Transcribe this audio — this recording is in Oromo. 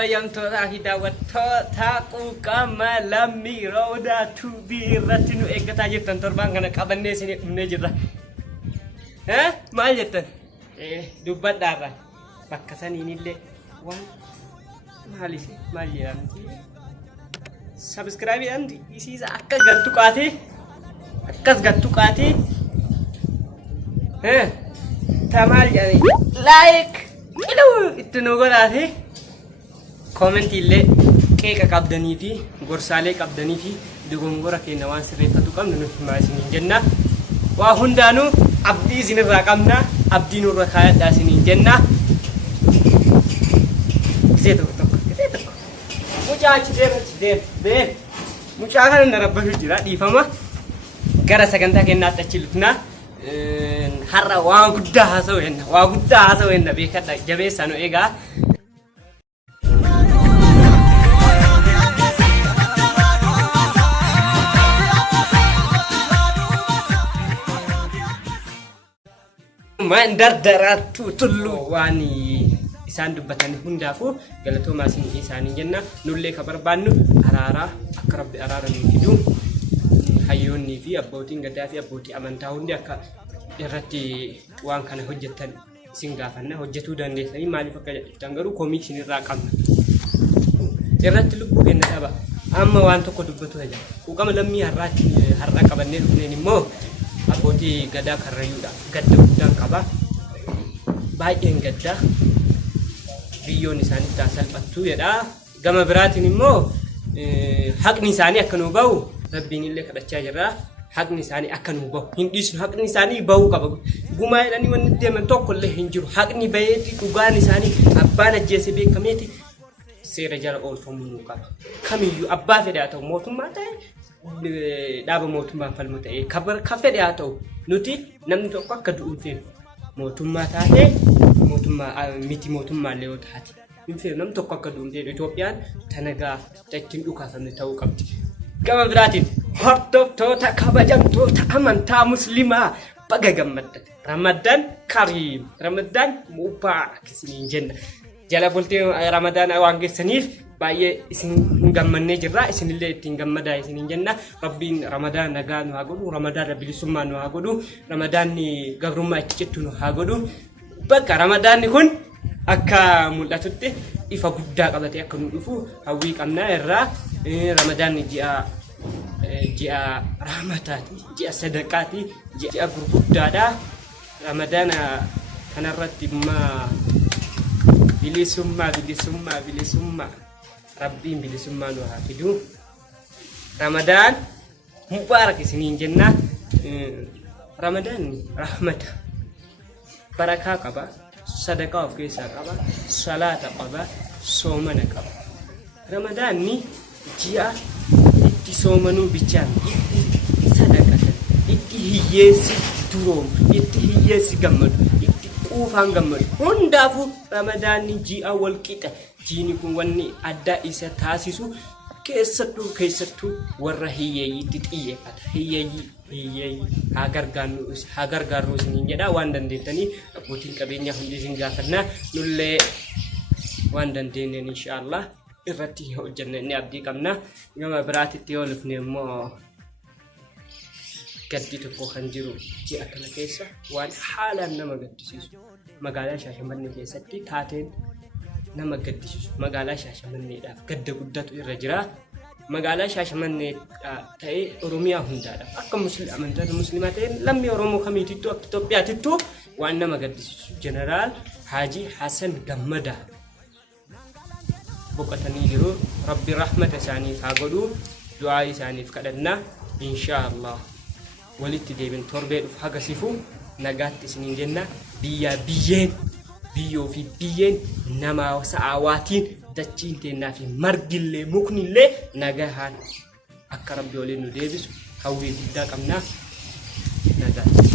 kabajamtoota fi daawwattoota quuqama lammii roodaa tuubii irratti nu eeggataa jirtan torbaan kana qabannee isin dhumnee jirra. Maal jettan? Dubbadhaarra bakka saniinillee waan maaliif maal jedhamti? Subscribe and isiisa akkas gattu qaatee tamaal jedhanii like itti nu godhaate comment illee qeeqa qabdanii fi gorsaalee qabdanii fi dogongora keenya waan sirreeffatu qabnu nuti himaa isiniin jenna. Waa hundaanuu abdii isinirraa qabna, abdii nurra kaayadhaa isiniin jenna. Gisee tokko mucaa achi deem mucaa kana na rabbashu jira dhiifama. Gara sagantaa keenyaatti achi lufnaa. Har'a waan guddaa haasaweenna beekadha jabeessaa nu eegaa. Man dardaraattu tulluu waan isaan dubbatan hundaafuu galatoomaa isaanii jenna. Nullee ka barbaannu araaraa akka rabbi araara nu fidu hayyoonnii fi abbootiin gadaa fi abbootii amantaa hundi akka irratti waan kana hojjetan isin gaafanna. Hojjetuu dandeessanii maaliif akka jedhan garuu komii isinirraa qabna. Irratti lubbuu kenna dhaba. Amma waan tokko dubbatu taja. Quuqama lammii har'a qabannee dhufneen immoo abbootii gadaa karrayyuudha. Gadda guddaan qaba. Baay'een gadda. Biyyoon isaanii taa salphattuu jedha. Gama biraatiin immoo haqni isaanii akka nu bahu rabbiin illee kadhachaa jirra. Haqni isaanii akka nu bahu hin dhiisnu. Haqni isaanii bahuu qaba. Gumaa jedhanii wanni deeman tokko illee hin jiru. Haqni baheeti dhugaan isaanii abbaan ajjeese beekameeti seera jala oolfamuu nu qaba. Kamiyyuu abbaa fedhe haa ta'u mootummaa ta'e dhaaba mootummaan falma ta'e ka fedhe haa ta'u nuti namni tokko akka du'u hin feenu. Mootummaa taatee miti mootummaallee yoo taate hin feenu namni tokko akka du'u hin feenu. Itoophiyaan tanagaa ittiin dhukaafamne ta'uu qabdi. Gama biraatiin hordoftoota kabajamtoota amantaa muslimaa baga gammaddan. Ramadaan Kariim, Ramadaan Mubaarak isiniin jenna. Jala bultii Ramadaan waan geessaniif baay'ee isin gammannee jirra. Isinillee ittiin gammadaa isiniin jenna. Rabbiin Ramadaan nagaa nu haa godhu, Ramadaan bilisummaa nu haa godhu, Ramadaan gabrummaa itti cittu nu haa godhu. Bakka Ramadaanni kun akka mul'atutti ifa guddaa qabatee akka nu dhufu hawwii qabnaa irraa. Ramadaanni ji'a rahmataati, ji'a sadaqaati, ji'a gurguddaadha. Ramadaana kanarratti bilisummaa rabbiin bilisummaa nu haa fidu. Ramadaan Mubaarak isiniin jenna. Ramadaanni rahmata barakaa qaba, sadaqaa of keessaa qaba, salaata qaba, soomana qaba. Ramadaanni ji'a itti soomanuu bichaan itti sadaqatan, itti hiyyeessi duroomu, itti hiyyeessi gammadu, itti quufaan gammadu. Hundaafuu Ramadaanni ji'a wal qixa. Jiini kun wanni adda isa taasisu keessattuu warra hiyyeeyyiitti xiyyeeffata. Hiyyeeyyii haa gargaarru isiniin jedha. Waan dandeettanii abbootiin qabeenyaa hundi isin gaafannaa. Nullee waan dandeenyeen inshaallah irratti hojjenna inni abdii qabna. Gama biraatitti yoo lufne immoo gaddi tokko kan jiru ji'a kana keessa waan haalaan nama gaddisiisu magaalaa Shaashamannee keessatti taateen nama gaddisiisu. Magaalaa Shaashamanneedhaaf gadda guddatu irra jira. Magaalaa Shaashamannee ta'ee Oromiyaa hundaadhaaf akka amantaa muslimaa ta'e lammii Oromoo kamiitittuu akka Itoophiyaatittuu waan nama gaddisiisu. Jeneraal Haajii Hassan Gammadaa boqotanii jiru. Rabbi rahmata isaaniif haa godhu. Du'aa isaaniif kadhannaa inshaallah. Walitti deebin torbee dhufu hagasifu nagaatti isiniin jenna. Biyyoo fi biyyeen nama sa'aawaatiin dachiin teennaa fi margillee muknillee nagahaan akka rabbi waliin nu deebisu hawwii guddaa qabnaa. Nagaatti.